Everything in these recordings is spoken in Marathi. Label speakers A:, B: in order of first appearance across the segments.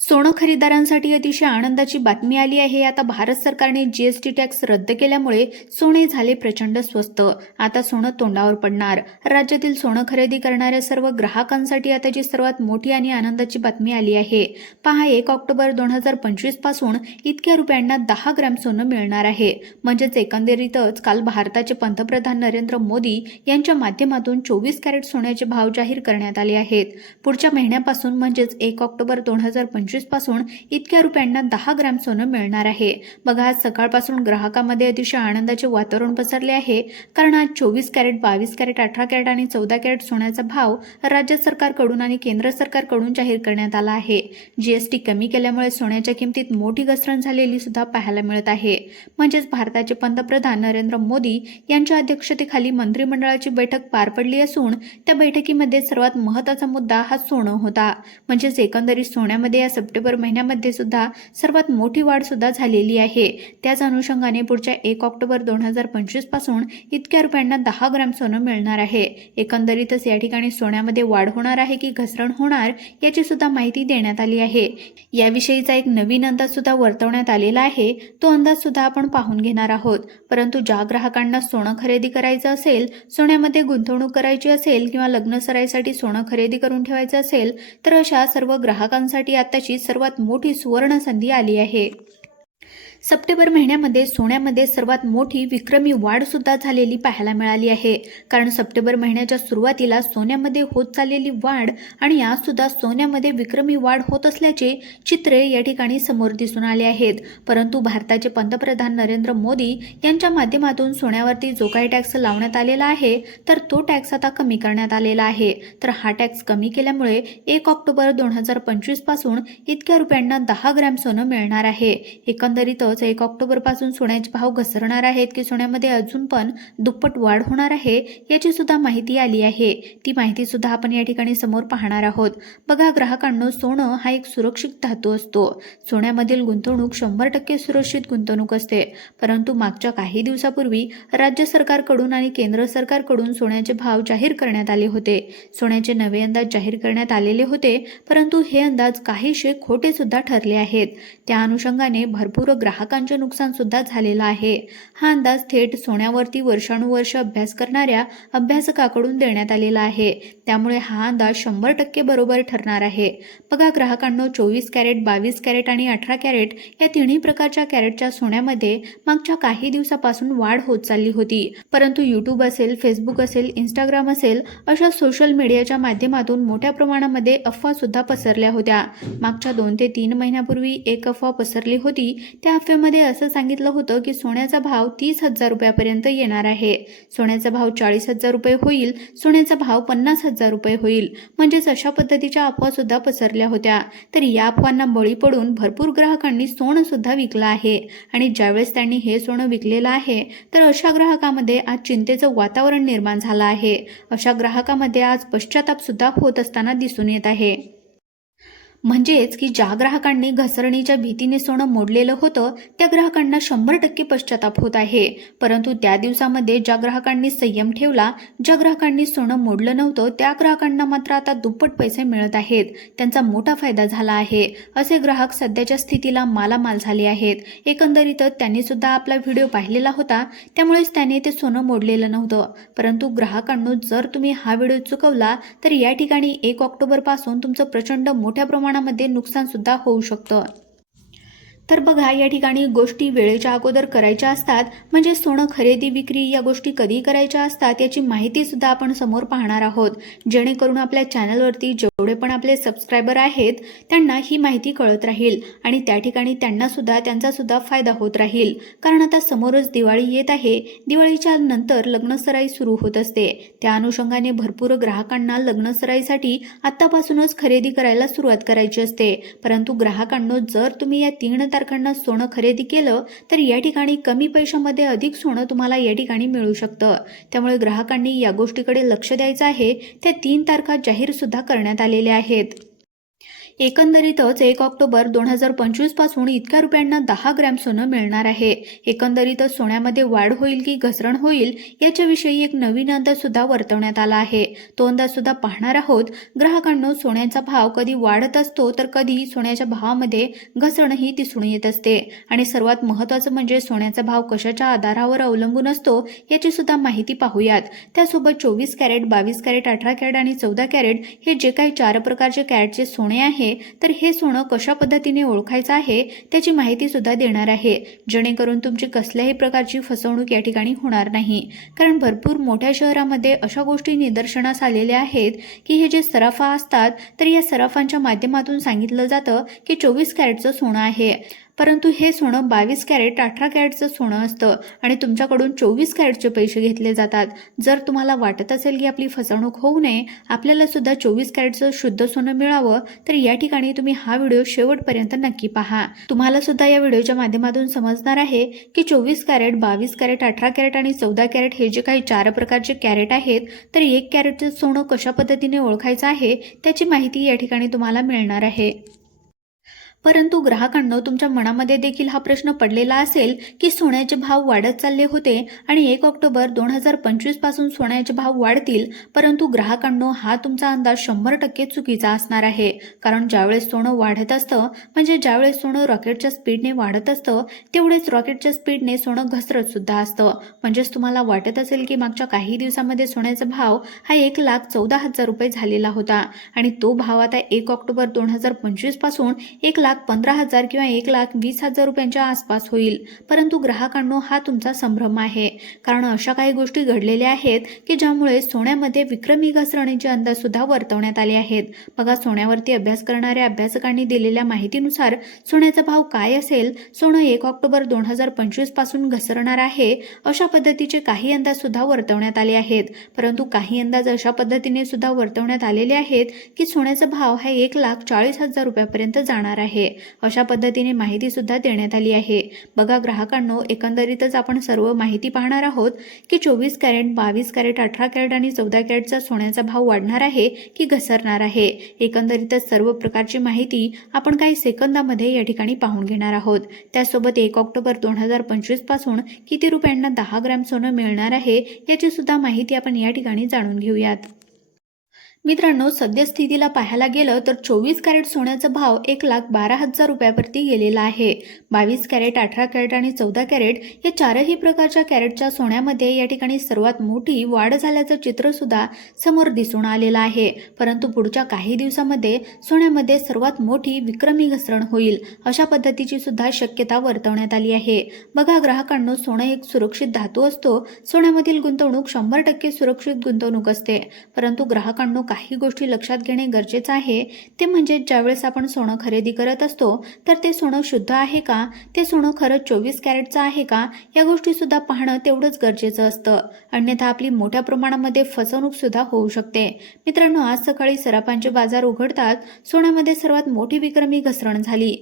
A: सोनं खरेदीदारांसाठी अतिशय आनंदाची बातमी आली आहे. आता भारत सरकारने जीएसटी टॅक्स रद्द केल्यामुळे सोने झाले प्रचंड स्वस्त. आता सोनं तोंडावर पडणार. राज्यातील सोनं खरेदी करणाऱ्या सर्व ग्राहकांसाठी आता जी सर्वात मोठी आणि आनंदाची बातमी आली आहे. पहा एक ऑक्टोबर दोन हजार पंचवीसपासून इतक्या रुपयांना दहा ग्रॅम सोनं मिळणार आहे. म्हणजेच एकंदरीतच काल भारताचे पंतप्रधान नरेंद्र मोदी यांच्या माध्यमातून चोवीस कॅरेट सोन्याचे भाव जाहीर करण्यात आले आहेत. पुढच्या महिन्यापासून म्हणजेच एक ऑक्टोबर दोन हजार पंचवीस पंचवीसपासून इतक्या रुपयांना दहा ग्रॅम सोनं मिळणार आहे. बघा आज सकाळपासून ग्राहकामध्ये अतिशय आनंदाचे वातावरण पसरले आहे. कारण आज चोवीस कॅरेट बावीस कॅरेट अठरा कॅरेट आणि चौदा कॅरेट सोन्याचा भाव राज्य सरकारकडून आणि केंद्र सरकारकडून जाहीर करण्यात आला आहे. जीएसटी कमी केल्यामुळे सोन्याच्या किमतीत मोठी घसरण झालेली सुद्धा पाहायला मिळत आहे. म्हणजेच भारताचे पंतप्रधान नरेंद्र मोदी यांच्या अध्यक्षतेखाली मंत्रिमंडळाची बैठक पार पडली असून त्या बैठकीमध्ये सर्वात महत्त्वाचा मुद्दा हा सोनं होता. म्हणजेच एकंदरीत सोन्यामध्ये या सप्टेंबर महिन्यामध्ये सुद्धा सर्वात मोठी वाढ सुद्धा झालेली आहे. त्याच अनुषंगाने पुढच्या एक ऑक्टोबर दोन हजार पंचवीसपासून इतक्या रुपयांना दहा ग्रॅम सोनं मिळणार आहे. एकंदरीतच या ठिकाणी सोन्यामध्ये वाढ होणार आहे की घसरण होणार याची सुद्धा माहिती देण्यात आली आहे. याविषयीचा एक नवीन अंदाज सुद्धा वर्तवण्यात आलेला आहे. तो अंदाज सुद्धा आपण पाहून घेणार आहोत. परंतु ज्या ग्राहकांना सोनं खरेदी करायचं असेल सोन्यामध्ये गुंतवणूक करायची असेल किंवा लग्न सराईसाठी सोनं खरेदी करून ठेवायचं असेल तर अशा सर्व ग्राहकांसाठी आताची सर्वात मोठी सुवर्ण संधी आली आहे. सप्टेंबर महिन्यामध्ये सोन्यामध्ये सर्वात मोठी विक्रमी वाढ सुद्धा झालेली पाहायला मिळाली आहे. कारण सप्टेंबर महिन्याच्या सुरुवातीला सोन्यामध्ये होत चाललेली वाढ आणि आज सुद्धा सोन्यामध्ये विक्रमी वाढ होत असल्याचे चित्रे या ठिकाणी समोर दिसून आले आहेत. परंतु भारताचे पंतप्रधान नरेंद्र मोदी यांच्या माध्यमातून सोन्यावरती जो काही टॅक्स लावण्यात आलेला आहे तर तो टॅक्स आता कमी करण्यात आलेला आहे. तर हा टॅक्स कमी केल्यामुळे एक ऑक्टोबर दोन हजार पंचवीसपासून इतक्या रुपयांना दहा ग्रॅम सोनं मिळणार आहे. एकंदरीत एकंदरीतच एक ऑक्टोबरपासून सोन्याचे भाव घसरणार आहेत की सोन्यामध्ये अजून पण दुप्पट वाढ होणार आहे याची सुद्धा माहिती आली आहे. ती माहिती सुद्धा आपण या ठिकाणी समोर पाहणार आहोत. बघा ग्राहकांनो सोनं हा एक सुरक्षित धातू असतो. सोन्यामधील गुंतवणूक शंभर टक्के सुरक्षित गुंतवणूक असते. परंतु मागच्या काही दिवसापूर्वी राज्य सरकारकडून आणि केंद्र सरकारकडून सोन्याचे भाव जाहीर करण्यात आले होते. सोन्याचे नवे अंदाज जाहीर करण्यात आलेले होते परंतु हे अंदाज काहीशे खोटे सुद्धा ठरले आहेत. त्या अनुषंगाने भरपूर ग्राहक ग्राहकांचे नुकसान सुद्धा झालेलं आहे. हा अंदाज थेट सोन्यावरती वर्षानुवर्ष अभ्यास करणाऱ्या अभ्यासकाकडून देण्यात आलेला आहे. त्यामुळे हा अंदाज शंभर टक्के बरोबर ठरणार आहे. बघा ग्राहकांनो चोवीस कॅरेट बावीस कॅरेट आणि अठरा कॅरेट या तिन्ही प्रकारच्या कॅरेटच्या सोन्यामध्ये मागच्या काही दिवसापासून वाढ होत चालली होती. परंतु यूट्यूब असेल फेसबुक असेल इंस्टाग्राम असेल अशा सोशल मीडियाच्या माध्यमातून मोठ्या प्रमाणामध्ये अफवा सुद्धा पसरल्या होत्या. मागच्या दोन ते तीन महिन्यापूर्वी एक अफवा पसरली होती त्या अफवेमध्ये असं सांगितलं होतं की सोन्याचा भाव तीस हजार रुपयापर्यंत येणार आहे. सोन्याचा भाव चाळीस हजार रुपये होईल सोन्याचा भाव पन्नास हजार रुपये होईल. म्हणजेच अशा पद्धतीच्या अफवा सुद्धा पसरल्या होत्या. तर या अफवांना बळी पडून भरपूर ग्राहकांनी सोनं सुद्धा विकलं आहे. आणि ज्यावेळेस त्यांनी हे सोनं विकलेलं आहे तर अशा ग्राहकामध्ये आज चिंतेचं वातावरण निर्माण झालं आहे. अशा ग्राहकामध्ये आज पश्चाताप सुद्धा होत असताना दिसून येत आहे. म्हणजेच की ज्या ग्राहकांनी घसरणीच्या भीतीने सोनं मोडलेलं होतं त्या ग्राहकांना शंभर टक्के पश्चाताप होत आहे. परंतु त्या दिवसामध्ये ज्या ग्राहकांनी संयम ठेवला ज्या ग्राहकांनी सोनं मोडलं नव्हतं त्या ग्राहकांना मात्र आता दुप्पट पैसे मिळत आहेत. त्यांचा मोठा फायदा झाला आहे. असे ग्राहक सध्याच्या स्थितीला मालामाल झाले आहेत. एकंदरीतच त्यांनी सुद्धा आपला व्हिडिओ पाहिलेला होता त्यामुळेच त्याने ते सोनं मोडलेलं नव्हतं. परंतु ग्राहकांनो जर तुम्ही हा व्हिडिओ चुकवला तर या ठिकाणी एक ऑक्टोबरपासून तुमचं प्रचंड मोठ्या प्रमाणात प्रमाणामध्ये नुकसान सुद्धा होऊ शकतं. तर बघा या ठिकाणी गोष्टी वेळेच्या अगोदर करायच्या असतात. म्हणजे सोनं खरेदी विक्री या गोष्टी कधी करायच्या असतात याची माहिती सुद्धा आपण समोर पाहणार आहोत. जेणेकरून आपल्या चॅनलवरती जेवढे पण आपले सबस्क्रायबर आहेत त्यांना ही माहिती कळत राहील आणि त्या ठिकाणी त्यांना सुद्धा त्यांचा सुद्धा फायदा होत राहील. कारण आता समोरच दिवाळी येत आहे. दिवाळीच्या नंतर लग्नसराई सुरू होत असते. त्या अनुषंगाने भरपूर ग्राहकांना लग्नसराईसाठी आत्तापासूनच खरेदी करायला सुरुवात करायची असते. परंतु ग्राहकांनो जर तुम्ही या तीन तारखांना सोनं खरेदी केलं तर या ठिकाणी कमी पैशामध्ये अधिक सोनं तुम्हाला या ठिकाणी मिळू शकतं. त्यामुळे ग्राहकांनी या गोष्टीकडे लक्ष द्यायचं आहे. त्या तीन तारखा जाहीर सुद्धा करण्यात आलेल्या आहेत. एकंदरीतच एक ऑक्टोबर दोन हजार पंचवीसपासून इतक्या रुपयांना दहा ग्रॅम सोनं मिळणार आहे. एकंदरीतच सोन्यामध्ये वाढ होईल की घसरण होईल याच्याविषयी एक नवीन अंदाज सुद्धा वर्तवण्यात आला आहे. तो अंदाज सुद्धा पाहणार आहोत. ग्राहकांनो सोन्याचा भाव कधी वाढत असतो तर कधी सोन्याच्या भावामध्ये घसरणही दिसून येत असते. आणि सर्वात महत्त्वाचं म्हणजे सोन्याचा भाव कशाच्या आधारावर अवलंबून असतो याची सुद्धा माहिती पाहूयात. त्यासोबत चोवीस कॅरेट बावीस कॅरेट अठरा कॅरेट आणि चौदा कॅरेट हे जे काही चार प्रकारचे कॅरेटचे सोने आहे तर हे सोनं कशा पद्धतीने ओळखायचं आहे त्याची माहिती सुद्धा देणार आहे. जेणेकरून तुमची कसल्याही प्रकारची फसवणूक या ठिकाणी होणार नाही. कारण भरपूर मोठ्या शहरामध्ये अशा गोष्टी निदर्शनास आलेल्या आहेत की हे जे सराफा असतात तर या सराफांच्या माध्यमातून सांगितलं जातं की चोवीस कॅरेटचं सोनं आहे. परंतु हे सोनं बावीस कॅरेट अठरा कॅरेटचं सोनं असतं आणि तुमच्याकडून चोवीस कॅरेटचे पैसे घेतले जातात. जर तुम्हाला वाटत असेल की आपली फसवणूक होऊ नये आपल्याला सुद्धा चोवीस कॅरेटचं शुद्ध सोनं मिळावं तर या ठिकाणी तुम्ही हा व्हिडिओ शेवटपर्यंत नक्की पहा. तुम्हाला सुद्धा या व्हिडिओच्या माध्यमातून समजणार आहे की चोवीस कॅरेट बावीस कॅरेट अठरा कॅरेट आणि चौदा कॅरेट हे जे काही चार प्रकारचे कॅरेट आहेत तर एक कॅरेटचं सोनं कशा पद्धतीने ओळखायचं आहे त्याची माहिती या ठिकाणी तुम्हाला मिळणार आहे. परंतु ग्राहकांनो तुमच्या मनामध्ये देखील हा प्रश्न पडलेला असेल की सोन्याचे भाव वाढत चालले होते आणि एक ऑक्टोबर दोन हजार पंचवीसपासून सोन्याचे भाव वाढतील परंतु ग्राहकांनो हा तुमचा अंदाज शंभर टक्के चुकीचा असणार आहे. कारण ज्यावेळेस सोनं वाढत असतं म्हणजे ज्यावेळेस सोनं रॉकेटच्या स्पीडने वाढत असतं तेवढेच रॉकेटच्या स्पीडने सोनं घसरत सुद्धा असतं. म्हणजेच तुम्हाला वाटत असेल की मागच्या काही दिवसामध्ये सोन्याचा भाव हा एक लाख चौदा हजार रुपये झालेला होता आणि तो भाव आता एक ऑक्टोबर दोन हजार पंचवीसपासून एक लाख पंधरा हजार किंवा एक लाख वीस हजार रुपयांच्या आसपास होईल. परंतु ग्राहकांनो हा तुमचा संभ्रम आहे. कारण अशा काही गोष्टी घडलेल्या आहेत की ज्यामुळे सोन्यामध्ये विक्रमी घसरणीचे अंदाज सुद्धा वर्तवण्यात आले आहेत. बघा सोन्यावरती अभ्यास करणाऱ्या अभ्यासकांनी दिलेल्या माहितीनुसार सोन्याचा भाव काय असेल? सोनं एक ऑक्टोबर दोन हजार पंचवीसपासून घसरणार आहे अशा पद्धतीचे काही अंदाज सुद्धा वर्तवण्यात आले आहेत. परंतु काही अंदाज अशा पद्धतीने सुद्धा वर्तवण्यात आलेले आहेत की सोन्याचा भाव हा एक लाख चाळीस हजार रुपयापर्यंत जाणार आहे. अशा पद्धतीने माहिती सुद्धा देण्यात आली आहे. बघा ग्राहकांनो एकंदरीतच आपण सर्व माहिती पाहणार आहोत की चोवीस कॅरेट बावीस कॅरेट अठरा कॅरेट आणि चौदा कॅरेटचा सोन्याचा भाव वाढणार आहे की घसरणार आहे? एकंदरीतच सर्व प्रकारची माहिती आपण काही सेकंदामध्ये या ठिकाणी पाहून घेणार आहोत. त्यासोबत एक ऑक्टोबर दोन हजार पंचवीसपासून किती रुपयांना दहा ग्रॅम सोनं मिळणार आहे याची सुद्धा माहिती आपण या ठिकाणी जाणून घेऊयात. मित्रांनो सद्यस्थितीला पाहायला गेलं तर चोवीस कॅरेट सोन्याचा भाव एक लाख बारा हजार रुपयावरती गेलेला आहे. बावीस कॅरेट अठरा कॅरेट आणि चौदा कॅरेट या चारही प्रकारच्या कॅरेटच्या सोन्यामध्ये या ठिकाणी सर्वात मोठी वाढ झाल्याचं चित्र सुद्धा समोर दिसून आलेलं आहे. परंतु पुढच्या काही दिवसामध्ये सोन्यामध्ये सर्वात मोठी विक्रमी घसरण होईल अशा पद्धतीची सुद्धा शक्यता वर्तवण्यात आली आहे. बघा ग्राहकांनो सोनं एक सुरक्षित धातू असतो. सोन्यामधील गुंतवणूक शंभर टक्के सुरक्षित गुंतवणूक असते. परंतु ग्राहकांनो काही गोष्टी लक्षात घेणे गरजेचं आहे. ते म्हणजे ज्यावेळेस आपण सोनं खरेदी करत असतो तर ते सोनं शुद्ध आहे का? ते सोनं खरंच चोवीस कॅरेटचं आहे का? या गोष्टी सुद्धा पाहणं तेवढंच गरजेचं असतं. अन्यथा आपली मोठ्या प्रमाणामध्ये फसवणूकसुद्धा होऊ शकते. मित्रांनो आज सकाळी सराफांचे बाजार उघडतात. सोन्यामध्ये सर्वात मोठी विक्रमी घसरण झाली.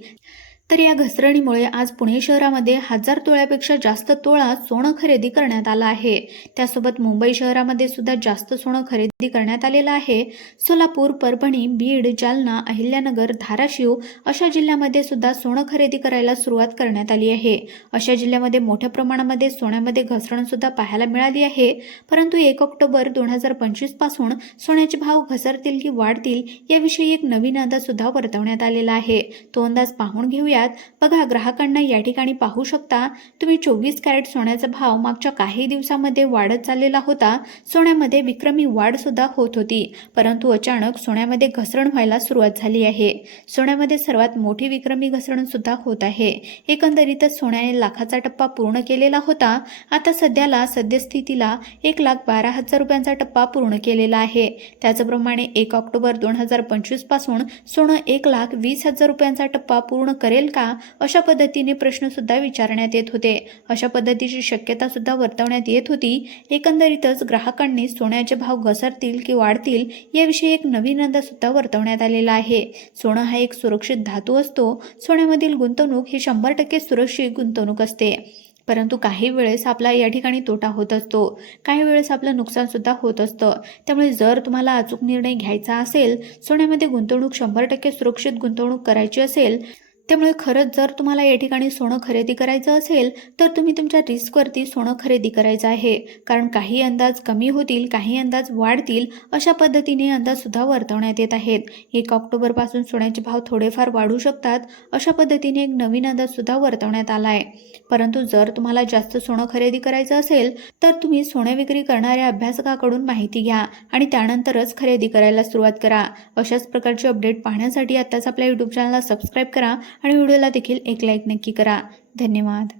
A: तर या घसरणीमुळे आज पुणे शहरामध्ये हजार तोळ्यापेक्षा जास्त तोळा सोनं खरेदी करण्यात आलं आहे. त्यासोबत मुंबई शहरामध्ये सुद्धा जास्त सोनं खरेदी करण्यात आलेलं आहे. सोलापूर परभणी बीड जालना अहिल्यानगर धाराशिव अशा जिल्ह्यामध्ये सुद्धा सोनं खरेदी करायला सुरुवात करण्यात आली आहे. अशा जिल्ह्यामध्ये मोठ्या प्रमाणामध्ये सोन्यामध्ये घसरण सुद्धा पाहायला मिळाली आहे. परंतु एक ऑक्टोबर दोन हजार पंचवीसपासून सोन्याचे भाव घसरतील की वाढतील याविषयी एक नवीन अंदाज सुद्धा वर्तवण्यात आलेला आहे. तो अंदाज पाहून घेऊया. घेऊयात बघा ग्राहकांना या ठिकाणी पाहू शकता तुम्ही चोवीस कॅरेट सोन्याचा भाव मागच्या काही दिवसामध्ये वाढत चाललेला होता. सोन्यामध्ये विक्रमी वाढ सुद्धा होत होती परंतु अचानक सोन्यामध्ये घसरण व्हायला सुरुवात झाली आहे. सोन्यामध्ये सर्वात मोठी विक्रमी घसरण सुद्धा होत आहे. एकंदरीतच सोन्याने लाखाचा टप्पा पूर्ण केलेला होता. आता सध्याला सद्यस्थितीला एक लाख बारा हजार रुपयांचा टप्पा पूर्ण केलेला आहे. त्याचप्रमाणे एक ऑक्टोबर दोन हजार पंचवीसपासून सोनं एक लाख वीस हजार रुपयांचा टप्पा पूर्ण करेल का? अशा पद्धतीने प्रश्नसुद्धा विचारण्यात येत होते. अशा पद्धतीची शक्यता सुद्धा वर्तवण्यात येत होती. एकंदरीतच ग्राहकांनी सोन्याचे भाव घसरतील की वाढतील याविषयी एक नवीन अंदाजसुद्धा वर्तवण्यात आलेला आहे. सोनं हा एक सुरक्षित धातू असतो. सोन्यामधील गुंतवणूक ही शंभर टक्के सुरक्षित गुंतवणूक असते. परंतु काही वेळेस आपला या ठिकाणी तोटा होत असतो. काही वेळेस आपलं नुकसानसुद्धा होत असतं. त्यामुळे जर तुम्हाला अचूक निर्णय घ्यायचा असेल सोन्यामध्ये गुंतवणूक शंभर टक्के सुरक्षित गुंतवणूक करायची असेल त्यामुळे खरंच जर तुम्हाला या ठिकाणी सोनं खरेदी करायचं असेल तर तुम्ही तुमच्या रिस्कवरती सोनं खरेदी करायचं आहे. कारण काही अंदाज कमी होतील काही अंदाज वाढतील अशा पद्धतीने अंदाजसुद्धा वर्तवण्यात येत आहेत. एक ऑक्टोबरपासून सोन्याचे भाव थोडेफार वाढू शकतात अशा पद्धतीने एक नवीन अंदाजसुद्धा वर्तवण्यात आला आहे परंतु जर तुम्हाला जास्त सोनं खरेदी करायचं असेल तर तुम्ही सोने विक्री करणाऱ्या अभ्यासकाकडून माहिती घ्या आणि त्यानंतरच खरेदी करायला सुरुवात करा. अशाच प्रकारचे अपडेट पाहण्यासाठी आत्ताच आपल्या यूट्यूब चॅनलला सबस्क्राईब करा आणि व्हिडिओला देखील एक लाईक नक्की करा. धन्यवाद.